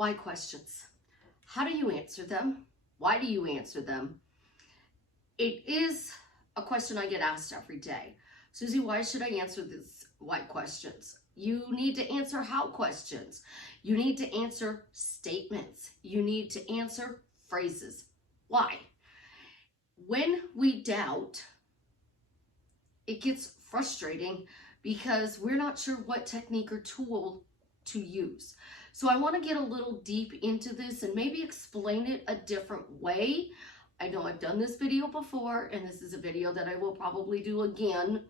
Why questions? How do you answer them? Why do you answer them? It is a question I get asked every day. Susie, why should I answer these why questions? You need to answer how questions. You need to answer statements. You need to answer phrases. Why? When we doubt, it gets frustrating because we're not sure what technique or tool to use. So I want to get a little deep into this and maybe explain it a different way. I know I've done this video before, and this is a video that I will probably do again,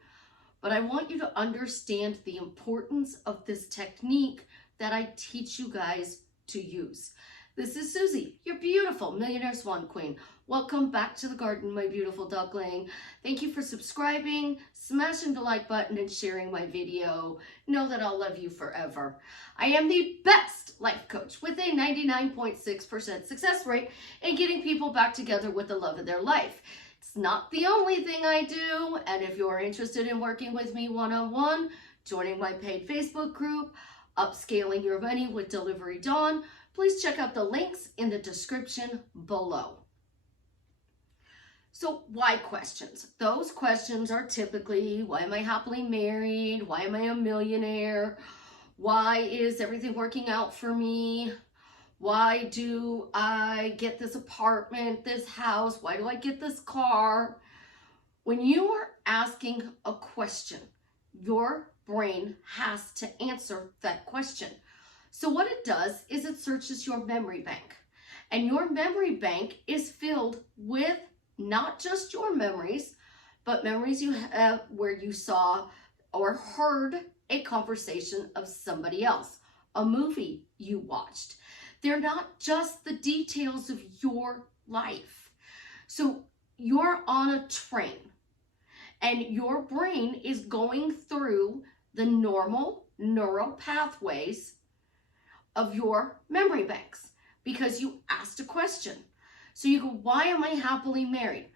but I want you to understand the importance of this technique that I teach you guys to use. This is Susie, your beautiful Millionaire Swan Queen. Welcome back to the garden, my beautiful duckling. Thank you for subscribing, smashing the like button, and sharing my video. Know that I'll love you forever. I am the best life coach with a 99.6% success rate in getting people back together with the love of their life. It's not the only thing I do, and if you're interested in working with me one-on-one, joining my paid Facebook group, Upscaling Your Money with Delivery Dawn, please check out the links in the description below. So why questions? Those questions are typically, why am I happily married? Why am I a millionaire? Why is everything working out for me? Why do I get this apartment, this house? Why do I get this car? When you are asking a question, your brain has to answer that question. So what it does is it searches your memory bank. And your memory bank is filled with not just your memories, but memories you have where you saw or heard a conversation of somebody else, a movie you watched. They're not just the details of your life. So you're on a train and your brain is going through the normal neural pathways of your memory banks because you asked a question. So you go, why am I happily married?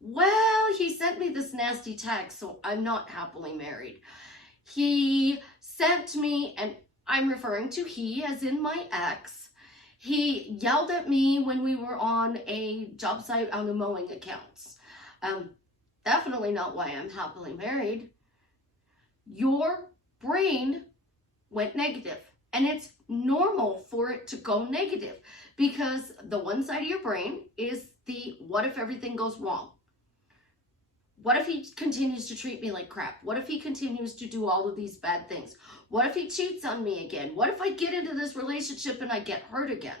Well, he sent me this nasty text, so I'm not happily married. He sent me, and I'm referring to he as in my ex, he yelled at me when we were on a job site on the mowing accounts. Definitely not why I'm happily married. Your brain went negative. And it's normal for it to go negative because the one side of your brain is the what if everything goes wrong? What if he continues to treat me like crap? What if he continues to do all of these bad things? What if he cheats on me again? What if I get into this relationship and I get hurt again?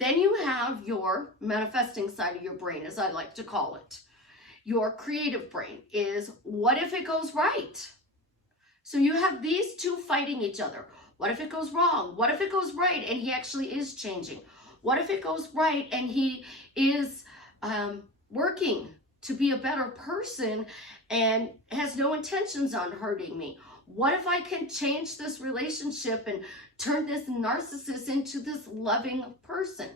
Then you have your manifesting side of your brain, as I like to call it. Your creative brain is what if it goes right? So you have these two fighting each other. What if it goes wrong? What if it goes right and he actually is changing? What if it goes right and he is working to be a better person and has no intentions on hurting me? What if I can change this relationship and turn this narcissist into this loving person?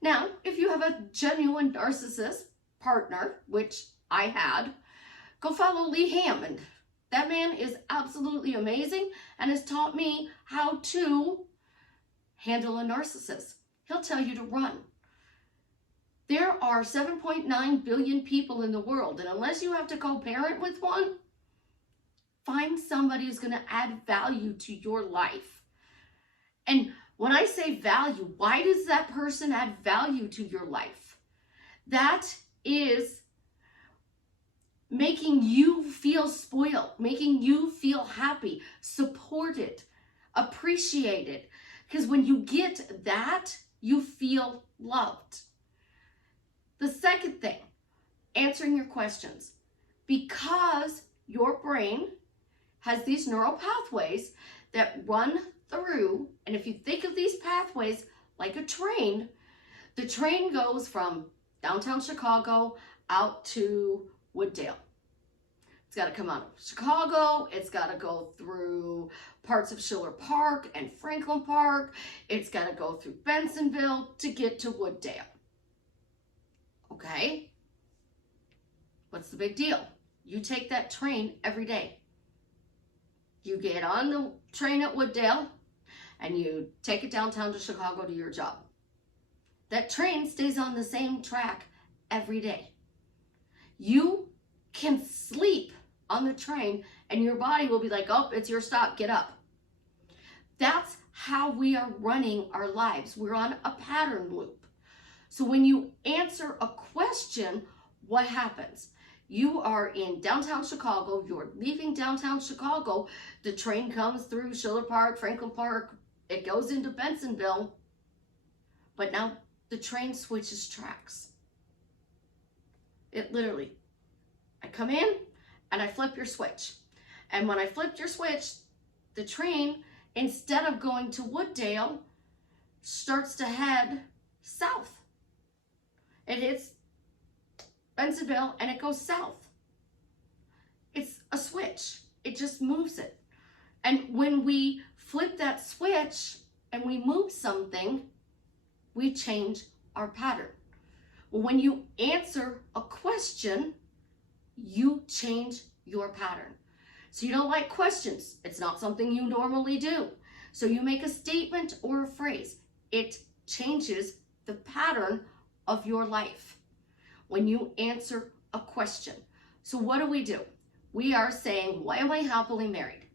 Now, if you have a genuine narcissist partner, which I had, go follow Lee Hammond. That man is absolutely amazing and has taught me how to handle a narcissist. He'll tell you to run. There are 7.9 billion people in the world, and unless you have to co-parent with one, find somebody who's going to add value to your life. And when I say value, why does that person add value to your life? That is making you feel spoiled, making you feel happy, supported, appreciated. Because when you get that, you feel loved. The second thing, answering your questions. Because your brain has these neural pathways that run through, and if you think of these pathways like a train, the train goes from downtown Chicago out to Wooddale. It's got to come out of Chicago. It's got to go through parts of Schiller Park and Franklin Park. It's got to go through Bensonville to get to Wooddale. Okay? What's the big deal? You take that train every day. You get on the train at Wooddale and you take it downtown to Chicago to your job. That train stays on the same track every day. You can sleep on the train and your body will be like, oh, it's your stop, get up. That's how we are running our lives. We're on a pattern loop. So when you answer a question, what happens? You are in downtown Chicago, you're leaving downtown Chicago, the train comes through Schiller Park, Franklin Park, it goes into Bensonville, but now the train switches tracks. It literally, I come in and I flip your switch. And when I flipped your switch, the train, instead of going to Wooddale, starts to head south. It hits Bensonville and it goes south. It's a switch. It just moves it. And when we flip that switch and we move something, we change our pattern. Well, when you answer a question, you change your pattern. So you don't like questions. It's not something you normally do. So you make a statement or a phrase. It changes the pattern of your life when you answer a question. So what do? We are saying, why am I happily married?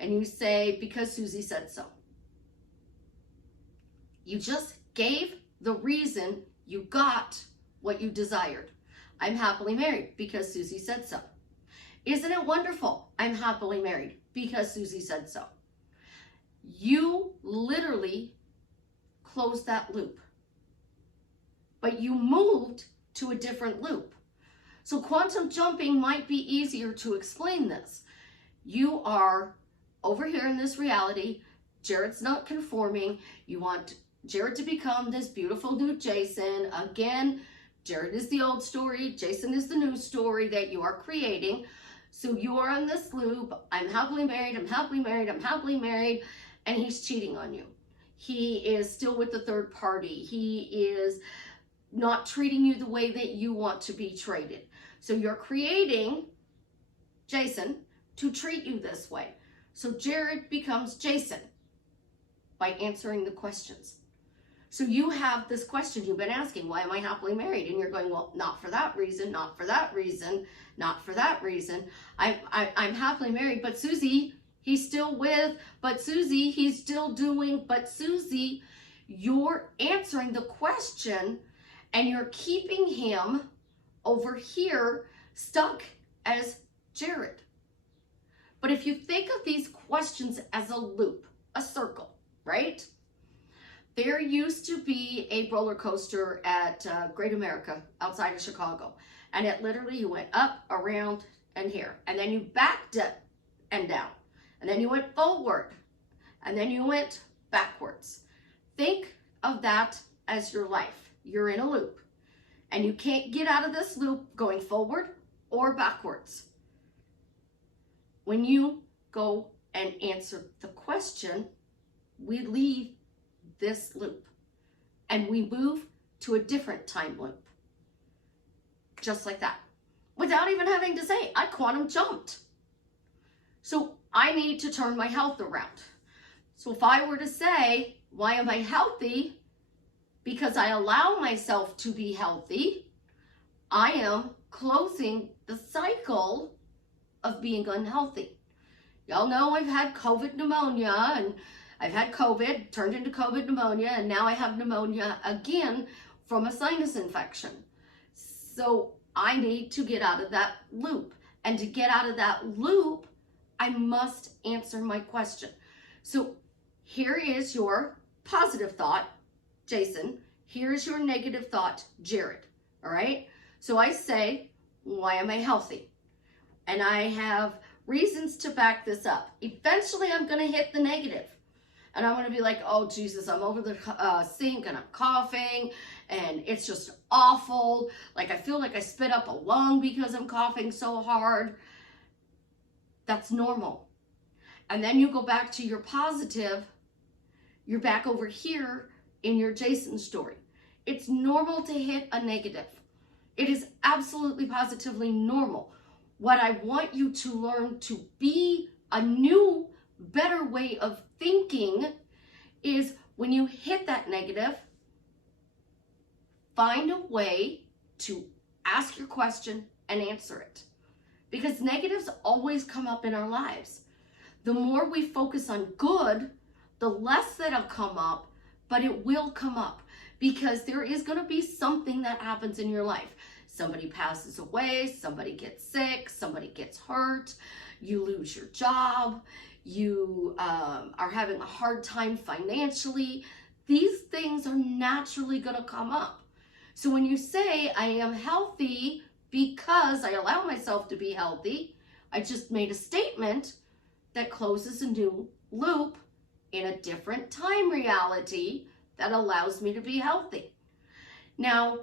And you say, because Susie said so. You just gave the reason you got what you desired. I'm happily married because Susie said so. Isn't it wonderful? I'm happily married because Susie said so. You literally closed that loop, but you moved to a different loop. So quantum jumping might be easier to explain this. You are over here in this reality. Jared's not conforming. You want Jared to become this beautiful new Jason. Again, Jared is the old story. Jason is the new story that you are creating. So you are on this loop. I'm happily married. I'm happily married. I'm happily married. And he's cheating on you. He is still with the third party. He is not treating you the way that you want to be treated. So you're creating Jason to treat you this way. So Jared becomes Jason by answering the questions. So you have this question you've been asking, why am I happily married? And you're going, well, not for that reason, not for that reason, not for that reason. I'm happily married, but Susie, he's still with, but Susie, he's still doing, but Susie, you're answering the question and you're keeping him over here stuck as Jared. But if you think of these questions as a loop, a circle, right? There used to be a roller coaster at Great America outside of Chicago. And it literally, you went up, around, and here. And then you backed it and down. And then you went forward. And then you went backwards. Think of that as your life. You're in a loop. And you can't get out of this loop going forward or backwards. When you go and answer the question, we leave this loop and we move to a different time loop. Just like that. Without even having to say, I quantum jumped. So I need to turn my health around. So if I were to say, why am I healthy? Because I allow myself to be healthy, I am closing the cycle of being unhealthy. Y'all know I've had COVID pneumonia, and I've had COVID, turned into COVID pneumonia, and now I have pneumonia again from a sinus infection. So I need to get out of that loop. And to get out of that loop, I must answer my question. So here is your positive thought, Jason. Here's your negative thought, Jared. All right? So I say, why am I healthy? And I have reasons to back this up. Eventually, I'm going to hit the negative. And I'm going to be like, oh, Jesus, I'm over the sink and I'm coughing and it's just awful. Like, I feel like I spit up a lung because I'm coughing so hard. That's normal. And then you go back to your positive. You're back over here in your Jason story. It's normal to hit a negative. It is absolutely positively normal. What I want you to learn to be a new, better way of thinking is when you hit that negative, find a way to ask your question and answer it. Because negatives always come up in our lives. The more we focus on good, the less that'll come up, but it will come up because there is going to be something that happens in your life. Somebody passes away, somebody gets sick, somebody gets hurt, you lose your job, you are having a hard time financially. These things are naturally going to come up. So when you say, I am healthy because I allow myself to be healthy, I just made a statement that closes a new loop in a different time reality that allows me to be healthy. Now,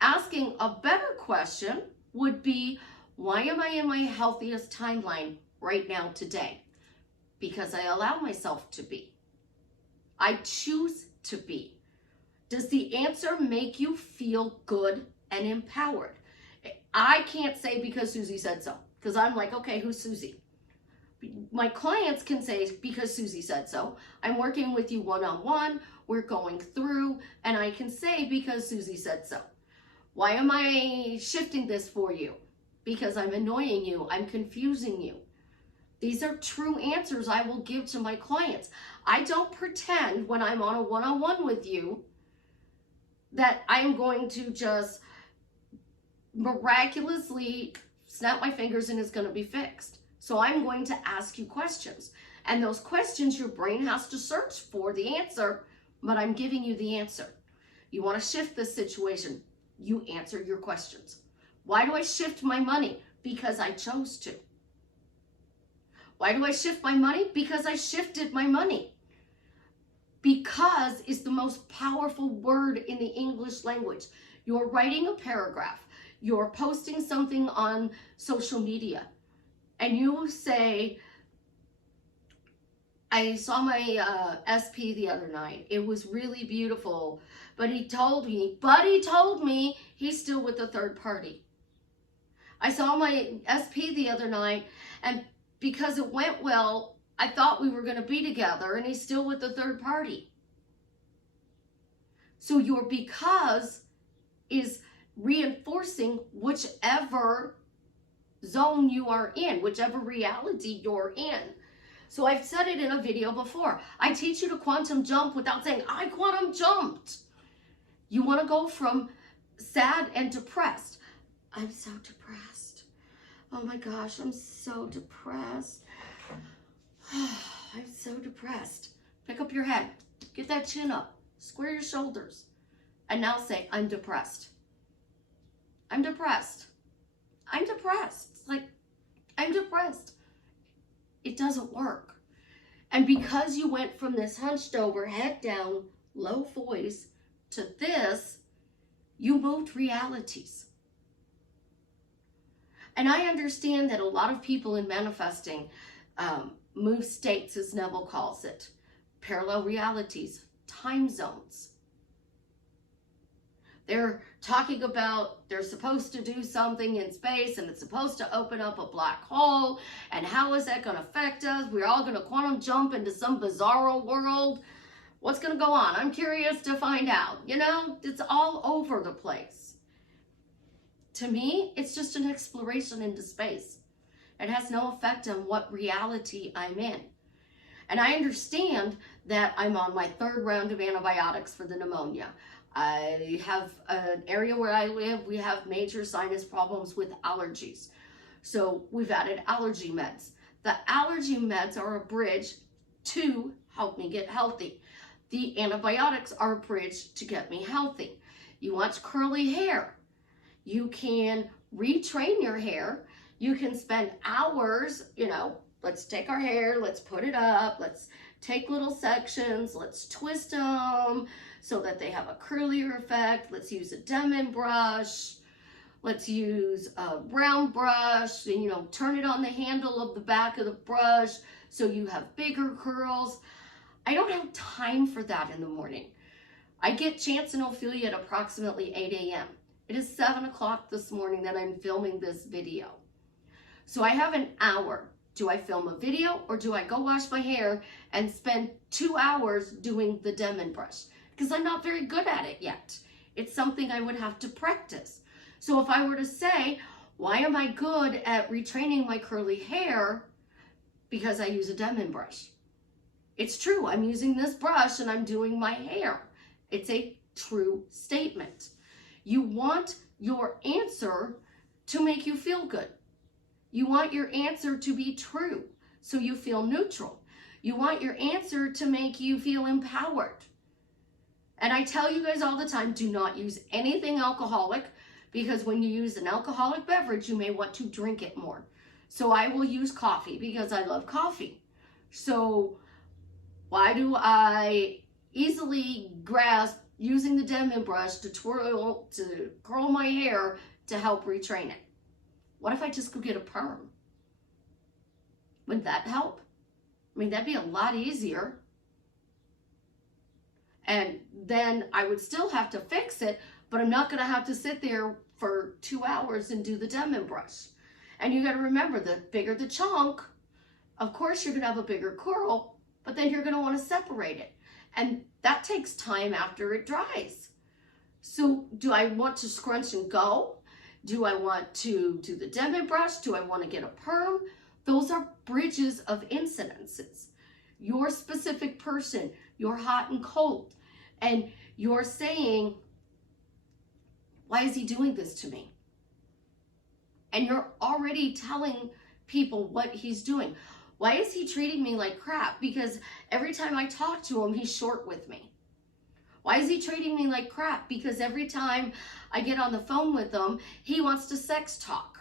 asking a better question would be, why am I in my healthiest timeline right now today? Because I allow myself to be. I choose to be. Does the answer make you feel good and empowered? I can't say because Susie said so, because I'm like, okay, who's Susie? My clients can say because Susie said so. I'm working with you one-on-one, we're going through, and I can say because Susie said so. Why am I shifting this for you? Because I'm annoying you, I'm confusing you. These are true answers I will give to my clients. I don't pretend when I'm on a one-on-one with you that I'm going to just miraculously snap my fingers and it's going to be fixed. So I'm going to ask you questions. And those questions, your brain has to search for the answer, but I'm giving you the answer. You want to shift this situation, you answer your questions. Why do I shift my money? Because I chose to. Why do I shift my money? Because I shifted my money. Because is the most powerful word in the English language. You're writing a paragraph. You're posting something on social media. And you say, I saw my SP the other night. It was really beautiful. But he told me he's still with a third party. I saw my SP the other night, and because it went well, I thought we were going to be together, and he's still with the third party. So your because is reinforcing whichever zone you are in, whichever reality you're in. So I've said it in a video before. I teach you to quantum jump without saying, I quantum jumped. You want to go from sad and depressed. I'm so depressed. Oh my gosh, I'm so depressed. I'm so depressed. Pick up your head. Get that chin up. Square your shoulders. And now say, I'm depressed. I'm depressed. I'm depressed. It's like, I'm depressed. It doesn't work. And because you went from this hunched over, head down, low voice to this, you moved realities. And I understand that a lot of people in manifesting move states, as Neville calls it, parallel realities, time zones. They're talking about they're supposed to do something in space and it's supposed to open up a black hole, and how is that going to affect us? We're all going to quantum jump into some bizarro world. What's going to go on? I'm curious to find out. You know, it's all over the place. To me, it's just an exploration into space. It has no effect on what reality I'm in. And I understand that I'm on my third round of antibiotics for the pneumonia. I have an area where I live, we have major sinus problems with allergies. So we've added allergy meds. The allergy meds are a bridge to help me get healthy. The antibiotics are a bridge to get me healthy. You want curly hair? You can retrain your hair. You can spend hours, you know, let's take our hair, let's put it up, let's take little sections, let's twist them so that they have a curlier effect. Let's use a Demon brush. Let's use a brown brush, and, you know, turn it on the handle of the back of the brush so you have bigger curls. I don't have time for that in the morning. I get Chance and Ophelia at approximately 8 a.m. It is 7 o'clock this morning that I'm filming this video. So I have an hour Do I film a video or do I go wash my hair and spend 2 hours doing the Demon brush? Because I'm not very good at it yet. It's something I would have to practice. So if I were to say, why am I good at retraining my curly hair? Because I use a Demon brush. It's true, I'm using this brush and I'm doing my hair. It's a true statement. You want your answer to make you feel good. You want your answer to be true, so you feel neutral. You want your answer to make you feel empowered. And I tell you guys all the time, do not use anything alcoholic, because when you use an alcoholic beverage, you may want to drink it more. So I will use coffee because I love coffee. So why do I easily grasp using the Demon brush to curl my hair to help retrain it? What if I just go get a perm? Wouldn't that help? I mean, that'd be a lot easier. And then I would still have to fix it, but I'm not going to have to sit there for 2 hours and do the Demon brush. And you got to remember, the bigger the chunk, of course you're going to have a bigger curl, but then you're going to want to separate it. And that takes time after it dries. So do I want to scrunch and go? Do I want to do the Demon brush? Do I want to get a perm? Those are bridges of incidences. Your specific person, you're hot and cold, and you're saying, why is he doing this to me? And you're already telling people what he's doing. Why is he treating me like crap? Because every time I talk to him, he's short with me. Why is he treating me like crap? Because every time I get on the phone with him, he wants to sex talk.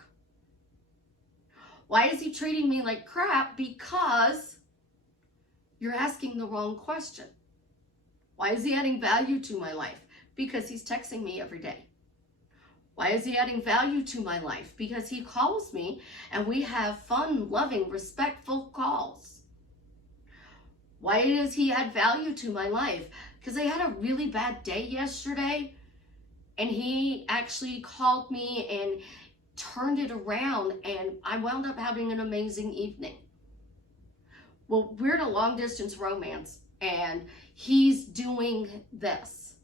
Why is he treating me like crap? Because you're asking the wrong question. Why is he adding value to my life? Because he's texting me every day. Why is he adding value to my life? Because he calls me and we have fun, loving, respectful calls. Why does he add value to my life? Because I had a really bad day yesterday, and he actually called me and turned it around, and I wound up having an amazing evening. Well, we're in a long distance romance, and he's doing this.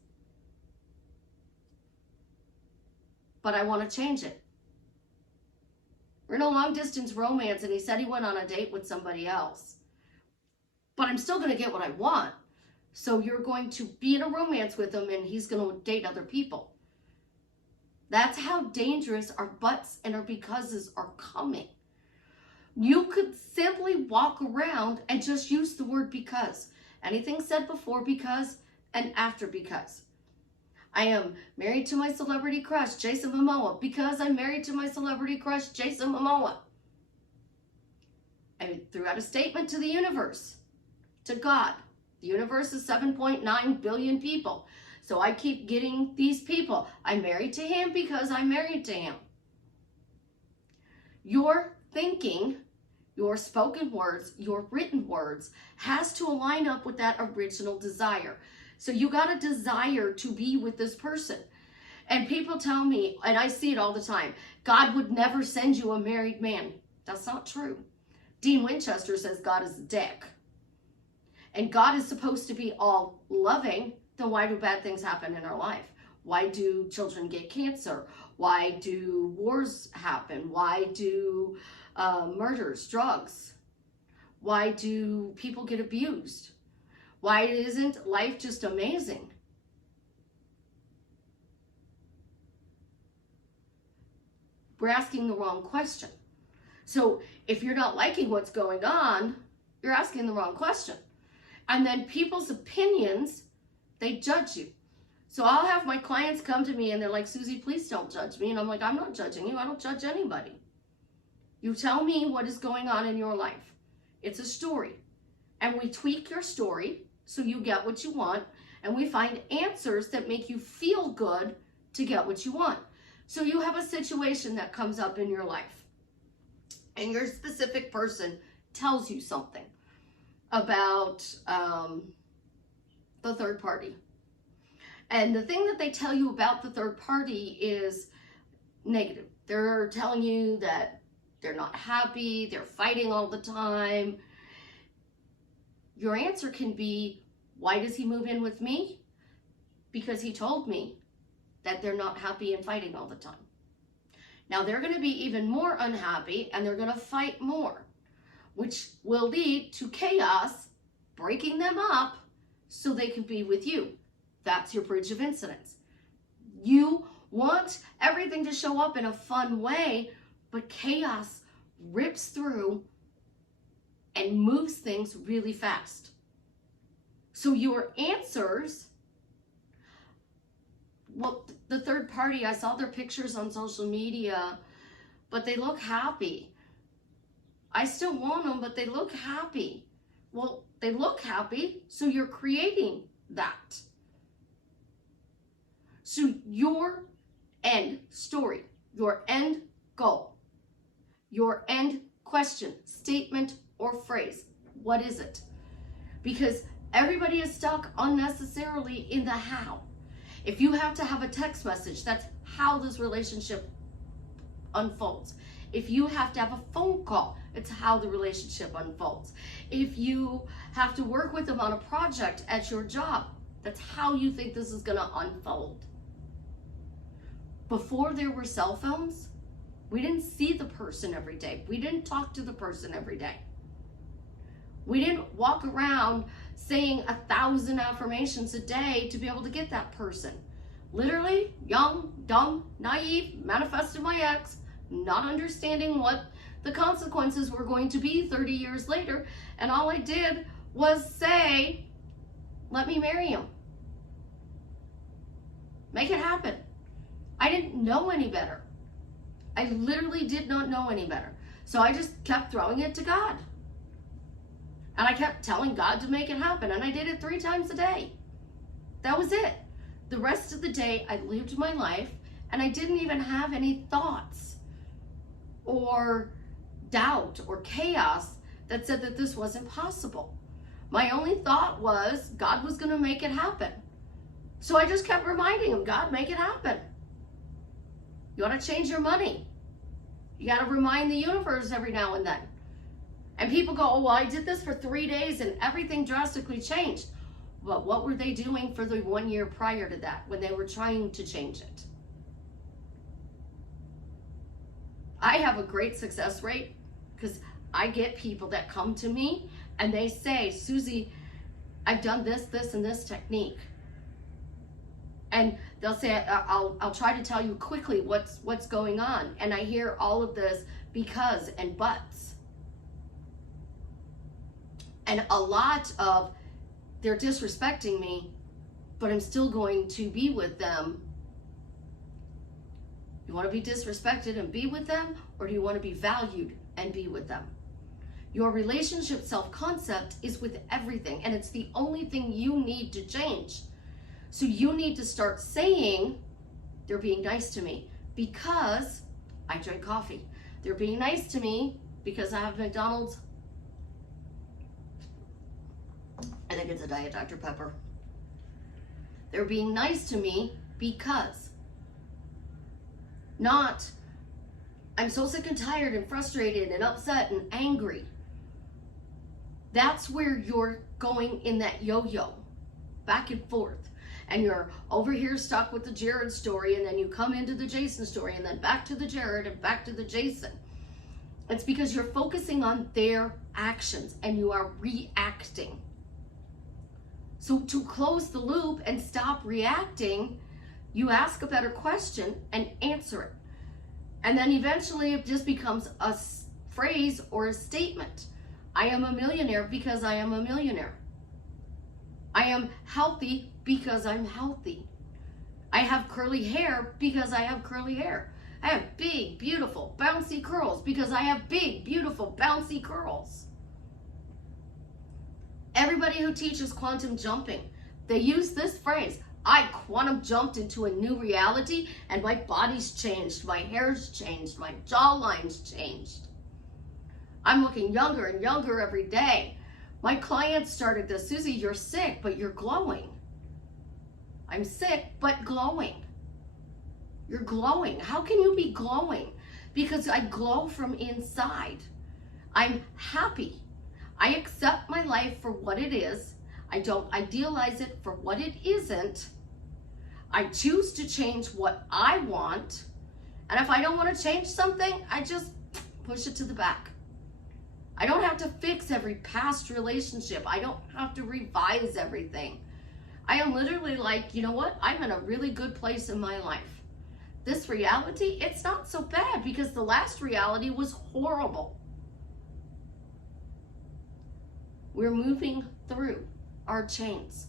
But I want to change it. We're in a long distance romance, and he said he went on a date with somebody else. But I'm still going to get what I want. So you're going to be in a romance with him, and he's going to date other people. That's how dangerous our buts and our becauses are coming. You could simply walk around and just use the word because. Anything said before because and after because. I am married to my celebrity crush, Jason Momoa, because I'm married to my celebrity crush, Jason Momoa. I threw out a statement to the universe, to God. The universe is 7.9 billion people. So I keep getting these people. I'm married to him because I'm married to him. Your thinking, your spoken words, your written words has to align up with that original desire. So you got a desire to be with this person. And people tell me, and I see it all the time, God would never send you a married man. That's not true. Dean Winchester says God is a dick. And God is supposed to be all loving. Then why do bad things happen in our life? Why do children get cancer? Why do wars happen? Why do murders, drugs? Why do people get abused? Why isn't life just amazing? We're asking the wrong question. So if you're not liking what's going on, you're asking the wrong question. And then people's opinions, they judge you. So I'll have my clients come to me and they're like, Susie, please don't judge me. And I'm like, I'm not judging you. I don't judge anybody. You tell me what is going on in your life. It's a story. And we tweak your story so you get what you want. And we find answers that make you feel good to get what you want. So you have a situation that comes up in your life. And your specific person tells you something about the third party. And the thing that they tell you about the third party is negative. They're telling you that they're not happy, they're fighting all the time. Your answer can be, why does he move in with me? Because he told me that they're not happy and fighting all the time. Now they're going to be even more unhappy and they're going to fight more, which will lead to chaos, breaking them up so they can be with you. That's your bridge of incidents. You want everything to show up in a fun way, but chaos rips through and moves things really fast. So your answers, well, the third party, I saw their pictures on social media, but they look happy. I still want them, but they look happy. Well, they look happy, so you're creating that. So your end story, your end goal, your end question, statement, or phrase, what is it? Because everybody is stuck unnecessarily in the how. If you have to have a text message, that's how this relationship unfolds. If you have to have a phone call, it's how the relationship unfolds. If you have to work with them on a project at your job, that's how you think this is going to unfold. Before there were cell phones, we didn't see the person every day. We didn't talk to the person every day. We didn't walk around saying 1,000 affirmations a day to be able to get that person. Literally, young, dumb, naive, manifested my ex, not understanding what the consequences were going to be 30 years later. And all I did was say, let me marry him. Make it happen. I didn't know any better. I literally did not know any better. So I just kept throwing it to God. And I kept telling God to make it happen. And I did it 3 times a day. That was it. The rest of the day, I lived my life and I didn't even have any thoughts or doubt or chaos that said that this wasn't possible. My only thought was God was going to make it happen. So I just kept reminding him, God, make it happen. You want to change your money. You got to remind the universe every now and then. And people go, oh, well, I did this for 3 days and everything drastically changed. But what were they doing for the 1 year prior to that when they were trying to change it? I have a great success rate because I get people that come to me and they say, Susie, I've done this, this, and this technique. And they'll say, I'll try to tell you quickly what's going on. And I hear all of this because and buts. And a lot of, they're disrespecting me, but I'm still going to be with them. You want to be disrespected and be with them, or do you want to be valued and be with them? Your relationship self-concept is with everything, and it's the only thing you need to change. So you need to start saying, they're being nice to me because I drink coffee. They're being nice to me because I have McDonald's. I think it's a Diet Dr. Pepper. They're being nice to me because. Not, I'm so sick and tired and frustrated and upset and angry. That's where you're going in that yo-yo, back and forth. And you're over here stuck with the Jared story, and then you come into the Jason story, and then back to the Jared and back to the Jason. It's because you're focusing on their actions and you are reacting. So to close the loop and stop reacting, you ask a better question and answer it. And then eventually it just becomes a phrase or a statement. I am a millionaire because I am a millionaire. I am healthy because I'm healthy. I have curly hair because I have curly hair. I have big, beautiful, bouncy curls because I have big, beautiful, bouncy curls. Everybody who teaches quantum jumping, they use this phrase. I quantum jumped into a new reality and my body's changed, my hair's changed, my jawline's changed. I'm looking younger and younger every day. My clients started this, Susie, you're sick, but you're glowing. I'm sick, but glowing. You're glowing. How can you be glowing? because I glow from inside. I'm happy. I accept my life for what it is. I don't idealize it for what it isn't. I choose to change what I want. And if I don't want to change something, I just push it to the back. I don't have to fix every past relationship. I don't have to revise everything. I am literally like, you know what? I'm in a really good place in my life. This reality, it's not so bad because the last reality was horrible. We're moving through our chains.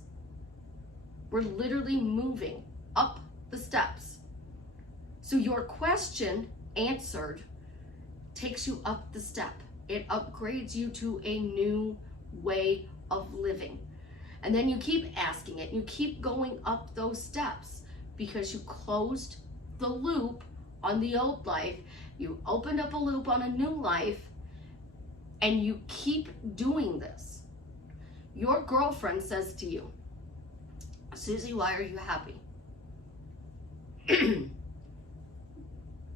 We're literally moving up the steps. So your question answered takes you up the step. It upgrades you to a new way of living. And then you keep asking it. You keep going up those steps because you closed the loop on the old life. You opened up a loop on a new life, and you keep doing this. Your girlfriend says to you, Susie, why are you happy?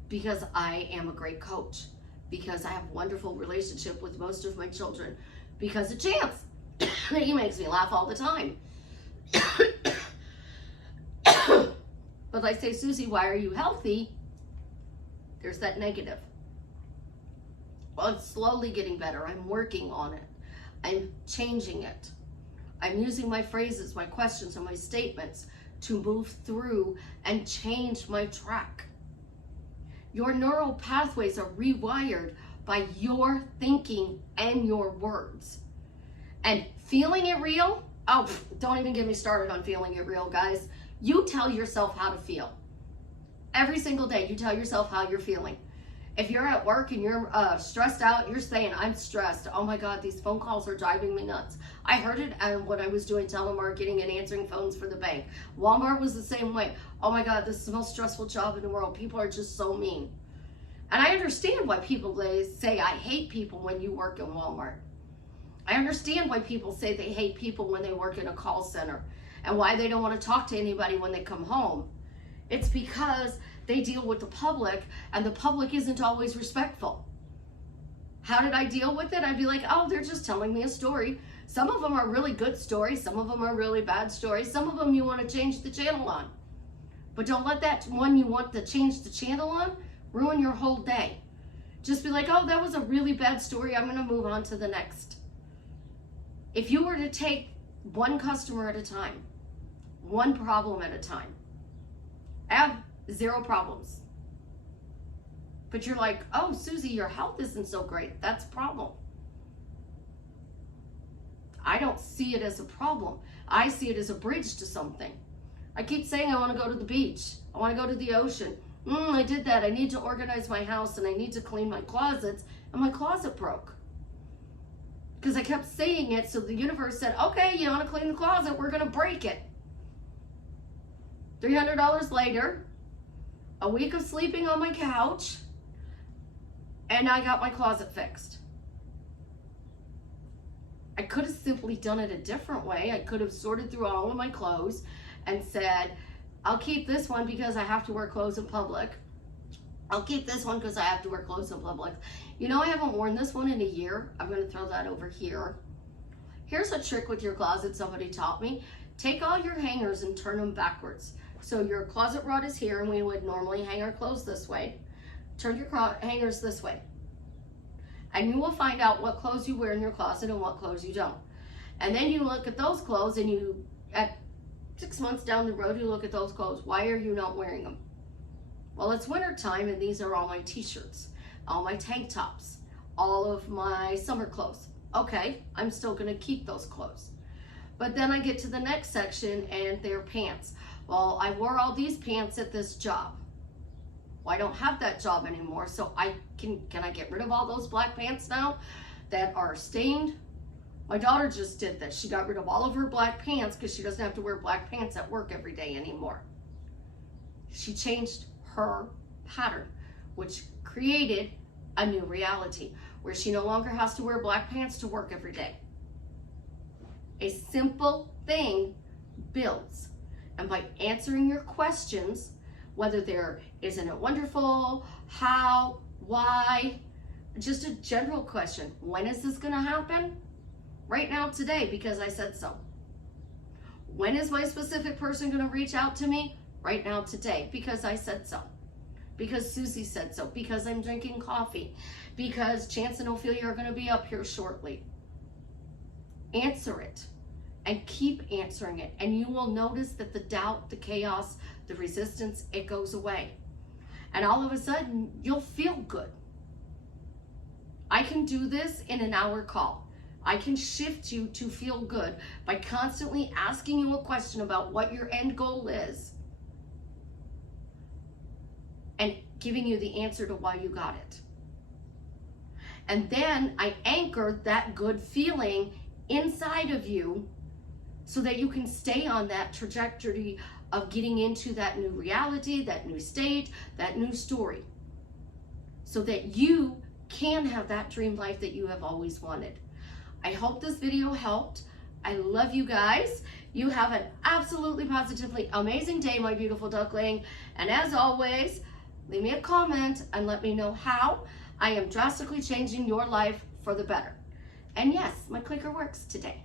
Because I am a great coach. Because I have a wonderful relationship with most of my children. Because of Chance. He makes me laugh all the time. But I say, Susie, why are you healthy? There's that negative. Well, it's slowly getting better. I'm working on it. I'm changing it. I'm using my phrases, my questions, and my statements to move through and change my track. Your neural pathways are rewired by your thinking and your words. And feeling it real, oh, don't even get me started on feeling it real, guys. You tell yourself how to feel. Every single day, you tell yourself how you're feeling. If you're at work and you're stressed out, you're saying, I'm stressed. Oh my God, these phone calls are driving me nuts. I heard it when I was doing telemarketing and answering phones for the bank. Walmart was the same way. Oh my God, this is the most stressful job in the world. People are just so mean. And I understand why people say, I hate people when you work in Walmart. I understand why people say they hate people when they work in a call center and why they don't want to talk to anybody when they come home. It's because they deal with the public and the public isn't always respectful. How did I deal with it? I'd be like, oh, they're just telling me a story. Some of them are really good stories. Some of them are really bad stories. Some of them you want to change the channel on. But don't let that one you want to change the channel on ruin your whole day. Just be like, oh, that was a really bad story. I'm going to move on to the next. If you were to take one customer at a time, one problem at a time, I have 0 problems. But you're like, oh, Susie, your health isn't so great. That's a problem. I don't see it as a problem. I see it as a bridge to something. I keep saying I want to go to the beach. I want to go to the ocean. I did that. I need to organize my house and I need to clean my closets. And my closet broke. Because I kept saying it, so the universe said, okay, you want to clean the closet, we're going to break it. $300 later, a week of sleeping on my couch, and I got my closet fixed. I could have simply done it a different way. I could have sorted through all of my clothes and said, I'll keep this one because I have to wear clothes in public. I'll keep this one because I have to wear clothes in public. You know, I haven't worn this one in a year. I'm going to throw that over here. Here's a trick with your closet somebody taught me. Take all your hangers and turn them backwards. So your closet rod is here, and we would normally hang our clothes this way. Turn your hangers this way. And you will find out what clothes you wear in your closet and what clothes you don't. And then you look at those clothes, and you, at 6 months down the road, you look at those clothes. Why are you not wearing them? Well, it's winter time, and these are all my t-shirts, all my tank tops, all of my summer clothes. Okay, I'm still going to keep those clothes. But then I get to the next section, and they're pants. Well, I wore all these pants at this job. Well, I don't have that job anymore, so can I get rid of all those black pants now that are stained? My daughter just did this. She got rid of all of her black pants because she doesn't have to wear black pants at work every day anymore. She changed her pattern, which created a new reality where she no longer has to wear black pants to work every day. A simple thing builds. And by answering your questions, whether there isn't it wonderful, how, Why? Just a general question. When is this going to happen? Right now, today, because I said so. When is my specific person going to reach out to me? Right now, today, because I said so. Because Susie said so. Because I'm drinking coffee. Because Chance and Ophelia are going to be up here shortly. Answer it. And keep answering it. And you will notice that the doubt, the chaos, the resistance, it goes away. And all of a sudden, you'll feel good. I can do this in an hour call. I can shift you to feel good by constantly asking you a question about what your end goal is and giving you the answer to why you got it. And then I anchor that good feeling inside of you so that you can stay on that trajectory of getting into that new reality, that new state, that new story, so that you can have that dream life that you have always wanted. I hope this video helped. I love you guys. You have an absolutely positively amazing day, my beautiful duckling. And as always, leave me a comment and let me know how I am drastically changing your life for the better. And yes, my clicker works today.